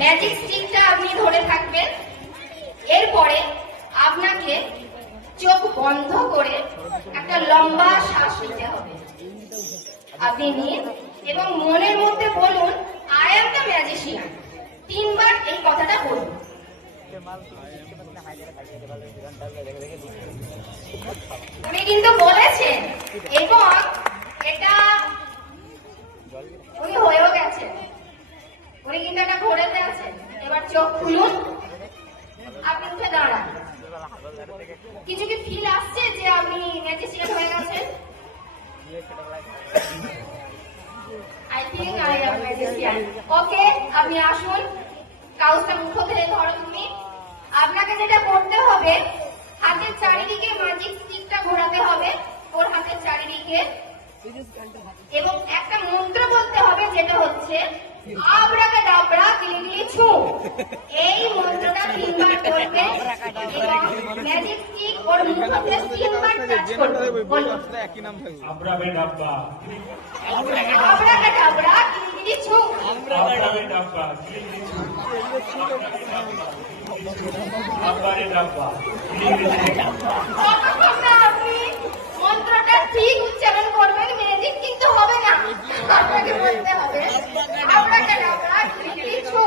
Magic স্টিকটা আপনি ধরে থাকবেন। এরপরে আপনাকে চোখ বন্ধ করে একটা লম্বা শ্বাস নিতে হবে। আপনি নিন এবং মনের মধ্যে বলুন, আই অ্যাম দ্য ম্যাজিশিয়ান। 3 বার এই কথাটা বলুন। উনি কিন্তু বলেছেন এবং এটা উনি হয়েও গেছেন। উনি কিন্তু একটা ঘোরেতে আছেন। এবার চোখ খুলুন, আপনি উঠে দাঁড়ান। কিছু কি ফিল আসছে যে আপনি ম্যাজিশিয়ান হয়ে গেছেন? I think I am magician. ওকে, আপনি আসুন। কাগজটা মুখ থেকে ধরো তুমি। আপনাকে যেটা করতে হবে, হাতের চারিদিকে ম্যাজিক স্টিকটা ঘোরাতে হবে, ওর হাতের চারিদিকে, এবং একটা মন্ত্র বলতে হবে যেটা হচ্ছে আবরাকাডাবরা কিলিকিলি ছু। এই মন্ত্রটা 3 বার করবে এবং ম্যাজিক স্টিক ওর মুখে 3 বার টাচ করবে। বলুন, আবরাকাডাবরা আবরাকাডাবরা কিলিকিলি ছু। আবরাকাডাবরা কিলিকিলি ছু। আবরাকাডাবরা কিলিকিলি ছু। ততক্ষণ না আপনি মন্ত্রটা ঠিক উচ্চারণ করবেন, ম্যাজিক কিন্তু হবে না। আপনাকে বলতে হবে আবরাকাডাবরা কিলিকিলি ছু।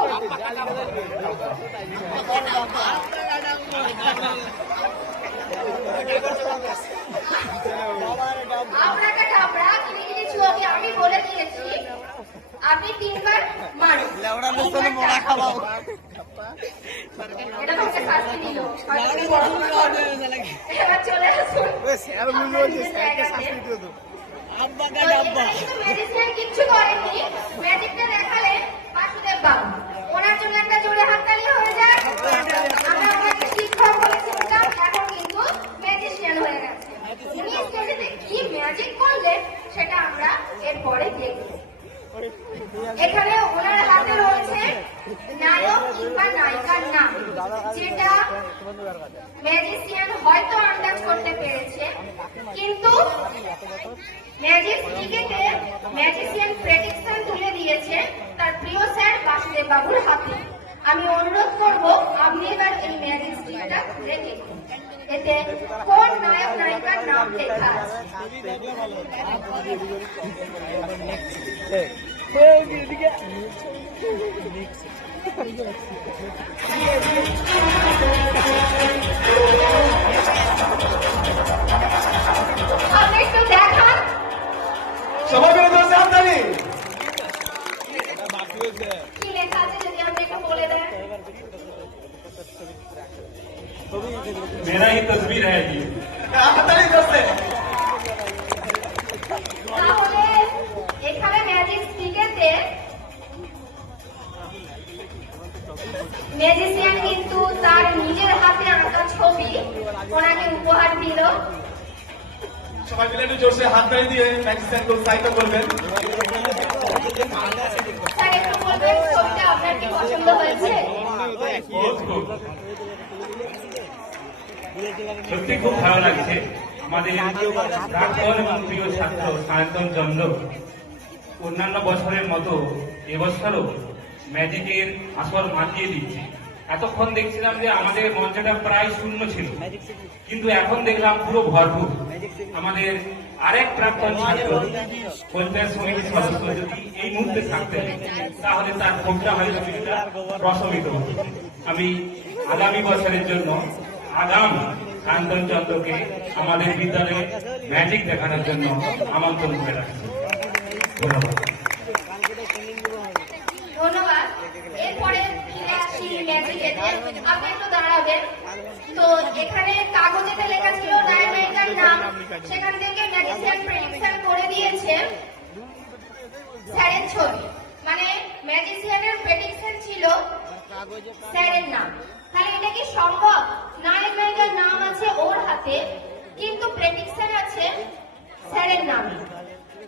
আবরাকাডাবরা কিলিকিলি ছু আমি বলে দিয়েছি, আপনি 3 বার মারুন। এটা হচ্ছে শাস্তি দিল। এবার চলে আসুন ম্যাজিশিয়ান কিচ্ছু করেনি, ম্যাজিকটা দেখালেন বাসুদেব বাবু। ওনার জন্য একটা জোরে হাততালি হয়ে যায়। আমরা ওনাকে শিক্ষক বলেছিলাম, এখন কিন্তু ম্যাজিশিয়ান হয়ে গেছে। উনি স্টেজে কি ম্যাজিক করলেন সেটা আমরা এরপরে দেখব। এখানে ওনার হাতে রয়েছে নায়ক কিংবা নায়িকার নাম, যেটা ম্যাজিশিয়ান হয়তো আন্দাজ করতে পেরেছে, কিন্তু ম্যাজিক স্টিকেতে ম্যাজিশিয়ান প্রেডিকশন তুলে দিয়েছে তার প্রিয় স্যার বাসুদেব বাবুর হাতে। আমি অনুরোধ করব আপনি এবার এই ম্যাজিক স্টিকটা খুলে দেখুন, এতে কোন নায়ক নায়িকার নাম লেখা আছে। আপনি একটু দেখান। সবাই মিলে জোরসে হাততালি। কি লেখা আছে যদি আপনি একটু বলে দেন। मेरा ही तस्वीर है जी। হাততালি জোরসে। তাহলে এখানে ম্যাজিক স্টিকেতে ম্যাজিশিয়ান কিন্তু তার নিজের হাতে আঁকা ছবি ওনাকে উপহার দিল। সবাই মিলে একটু জোরসে হাততালি দিয়ে ম্যাজিশিয়ানকে উৎসাহিত করবেন। স্যার একটু বলবেন ছবিটা আপনার কি পছন্দ হয়েছে? সত্যি খুব ভালো লাগছে। আমাদের প্রাক্তন এবং প্রিয় ছাত্র সায়ন্তন চন্দ্র অন্যান্য বছরের মতো এবছরও ম্যাজিকের আসর মাতিয়ে দিচ্ছে। এতক্ষণ দেখছিলাম যে আমাদের মঞ্চটা প্রায় শূন্য ছিল, কিন্তু এখন দেখলাম পুরো ভরপুর। আমাদের আরেক প্রাক্তন ছাত্র পঞ্চায়েত সমিতির সদস্য যদি এই মুহূর্তে থাকতেন তাহলে তার ক্ষোভটা হয়তো কিছুটা প্রশমিত হতো। আমি আগামী বছরের জন্য আগাম সায়ন্তন চন্দ্রকে আমাদের বিদ্যালয়ে ম্যাজিক দেখানোর জন্য আমন্ত্রণ করে রাখছি। ধন্যবাদ। ধন্যবাদ। এরপরে ফিরে আসি ম্যাজিকেতে। আপনি একটু দাঁড়াবেন। তো এখানে কাগজেতে লেখা ছিল নায়ক নায়িকার নাম, সেখান থেকে ম্যাজিশিয়ান প্রেডিকশন করে দিয়েছে স্যারের ছবি। মানে ম্যাজিশিয়ানের প্রেডিকশন ছিল স্যারের নাম। তাহলে এটা কি সম্ভব? নায়ক নায়িকার নাম আছে ওর হাতে, কিন্তু প্রেডিকশন আছে স্যারের নামে।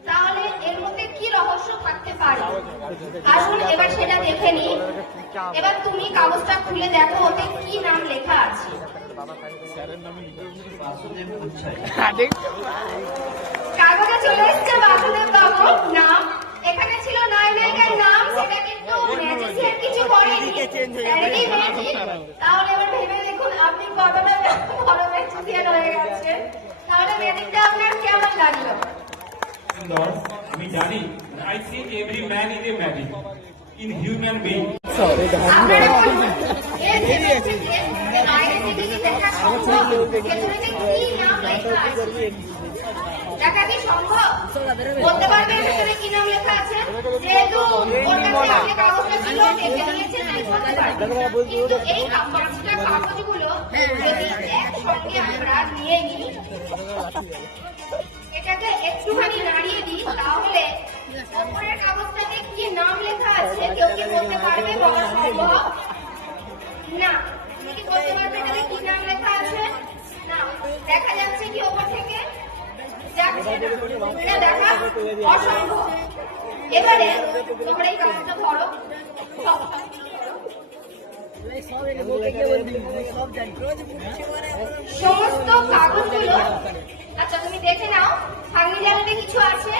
তাহলে এর মধ্যে কি রহস্য থাকতে পারে? আসুন এবার সেটা দেখে নি। এবার তুমি কাগজটা খুলে দেখো ওতে কি নাম লেখা আছে। কাগজে চলে এসছে বাসুদেব বাবুর নাম। এখানে ছিল নায়ক নায়িকার নাম, সেটা কিন্তু ম্যাজিশিয়ান কিছু করেনি। প্যারেডি ম্যাজিক, তাহলে এবার ভেবে দেখুন আপনি কতটা বড় ম্যাজিশিয়ান হয়ে গেছেন। তাহলে ম্যাজিকটা আপনার কেমন লাগলো? Lord, আমি জানি, I think every man is a magic in human being. আপনারা বলুন, এর ভেতরে যে বাইরে থেকে কি দেখা সম্ভব? ভেতরে যে কি নাম লেখা আছে? দেখা কি সম্ভব? বলতে পারবেন ভেতরে কি নাম লেখা আছে? যেহেতু ওর কাছে আগে কাগজটা ছিল, টেপে নিয়েছে, তাই বলতে পারবেন। কিন্তু এই পাঁচটা কাগজগুলো যদি একসঙ্গে আমরা নিয়ে নিই, এটাকে একটুখানি নাড়িয়ে দিই, তাহলে উপরের কাগজটাতে কি নাম লেখা আছে কেউ কি বলতে পারবে? বলা সম্ভব না। তুমি কি বলতে পারবে এটাতে কি নাম লেখা আছে? না। দেখা যাচ্ছে কি উপর থেকে? যাচ্ছে না। এটা দেখা অসম্ভব। এবারে তোমরা এই কাগজটা ধরো, সমস্ত কাগজগুলো, আচ্ছা তুমি দেখে নাও ভাঙনি জায়গাতে কিছু আছে?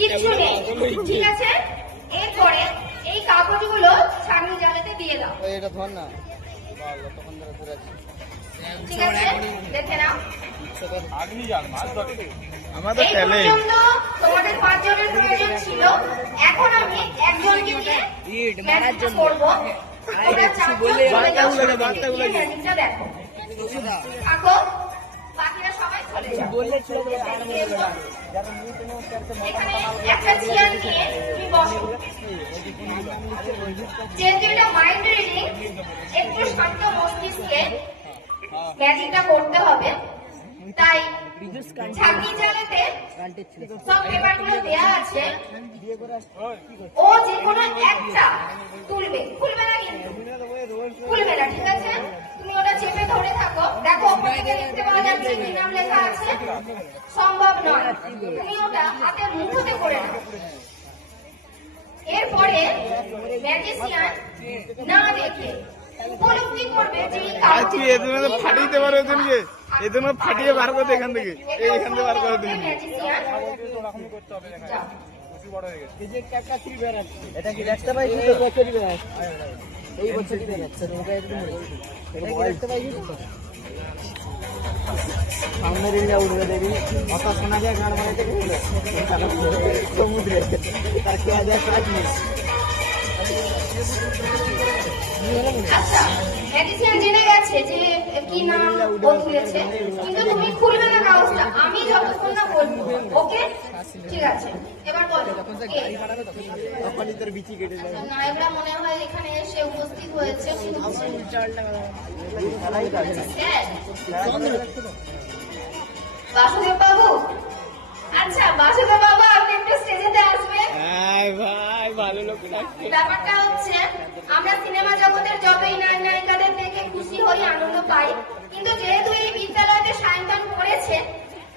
কিচ্ছু নেই, ঠিক আছে। এরপরে এই কাগজগুলো ছাগনি জালেতে দিয়ে দাও, ঠিক আছে? দেখে নাও। এই পর্যন্ত তোমাদের 5 জনের প্রয়োজন ছিল, এখন আমি একজনকে দিয়ে ম্যাজিকটা করবো। তোমরা 4 জন চলে যাও, ম্যাজিকটা দেখো। থাকো, বাকিরা সবাই চলে যাও। এখানে একটা চেয়ার নিয়ে তুমি বসো। যেহেতু এটা মাইন্ড রিডিং, একটু শান্ত মস্তিষ্কে ম্যাজিকটা করতে হবে, তাই ছাগনি জালেতে সব পেপারগুলো দেয়া আছে। ও যে কোনো একটা তুলবে, খুলবে না কিন্তু, খুলবে না, ঠিক আছে? তুমি ওটা চেপে ধরে থাকো। দেখো ওপর থেকে দেখতে পাওয়া যাচ্ছে কি নাম লেখা আছে? সম্ভব নয়, তুমি ওটা হাতের মুঠোতে করে নাও। এরপরে ম্যাজিশিয়ান না দেখে উপলব্ধি করবে যে ফাটিয়ে পারো, এজন্য ফাটিয়ে বার করতে এখান থেকে, এইখান থেকে বার করে দিন। এটা কি দেখতে পাইছি তো? এই বছরই বেরাচ্ছে, নৌকা একটু মরে গেছে। এটা কি দেখতে পাইছি তো? সামনের ইন্ডিয়া উঠবে দেখি, অত শোনা যায় গান বানাইতে গেলে সমুদ্রে তার কে দেয় কাজ নেই। আচ্ছা, ম্যাজিশিয়ান জেনে গেছে যে কি নাম ও তুলেছে, কিন্তু তুমি খুলবে না কাগজটা আমি যতক্ষণ না বলবো, ওকে? ঠিক আছে, এবার বলো। তখনই তোর বিচি কেটে যায়। নায়করা মনে হয় এখানে এসে উপস্থিত হয়েছে। বাসুদেব বাবু, আচ্ছা বাসুদেব বাবু আপনি একটু স্টেজেতে আসবেন। ভাই ভালো লোক। ব্যাপারটা হচ্ছে আমরা সিনেমা জগতের যতই নায়ক নায়িকাদের থেকে খুশি হই, আনন্দ পাই, কিন্তু যেহেতু এই বিদ্যালয়তে সায়ন্তন পড়েছে,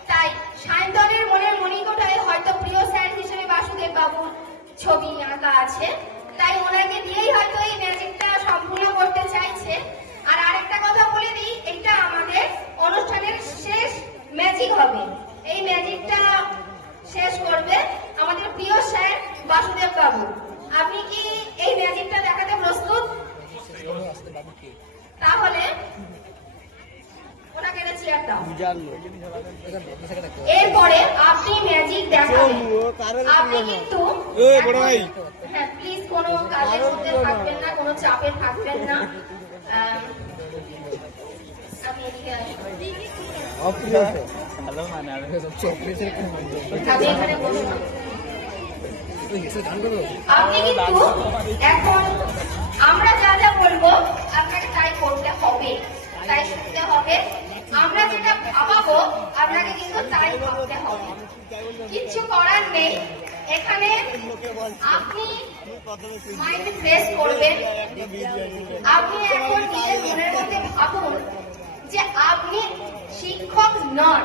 তাই সায়ন্তনের মনের মণিকোঠায় হয়তো প্রিয় স্যার হিসেবে বাসুদেব বাবুর ছবি আঁকা আছে, তাই ওনাকে দিয়েই হয়তো এই ম্যাজিকটা সম্পূর্ণ করতে চাইছে। আর আরেকটা কথা বলে দিই, এটা আমাদের অনুষ্ঠানের শেষ ম্যাজিক হবে। এই ম্যাজিকটা শেষ করবে আমাদের প্রিয় স্যার বাসুদেব বাবু। আপনি কি এই ম্যাজিকটা দেখাতে প্রস্তুত? তাহলে ওনাকে একটা চেয়ার দাও। এরপরে আপনি ম্যাজিক দেখাবেন। আপনি কিন্তু হ্যাঁ প্লিজ কোনো কাজের মধ্যে থাকবেন না, কোনো চাপে থাকবেন না। আপনি এদিকে আসুন। আপনি এখানে বসুন। আপনি কিন্তু এখন আমরা যা যা বলবো আপনাকে তাই করতে হবে, তাই শুনতে হবে। আমরা যেটা ভাবাবো আপনাকে কিন্তু তাই ভাবতে হবে, কিচ্ছু করার নেই। এখানে আপনি মাইন্ড ফ্রেশ করবেন। আপনি এখন নিজের মনের মধ্যে ভাবুন যে আপনি শিক্ষক নন,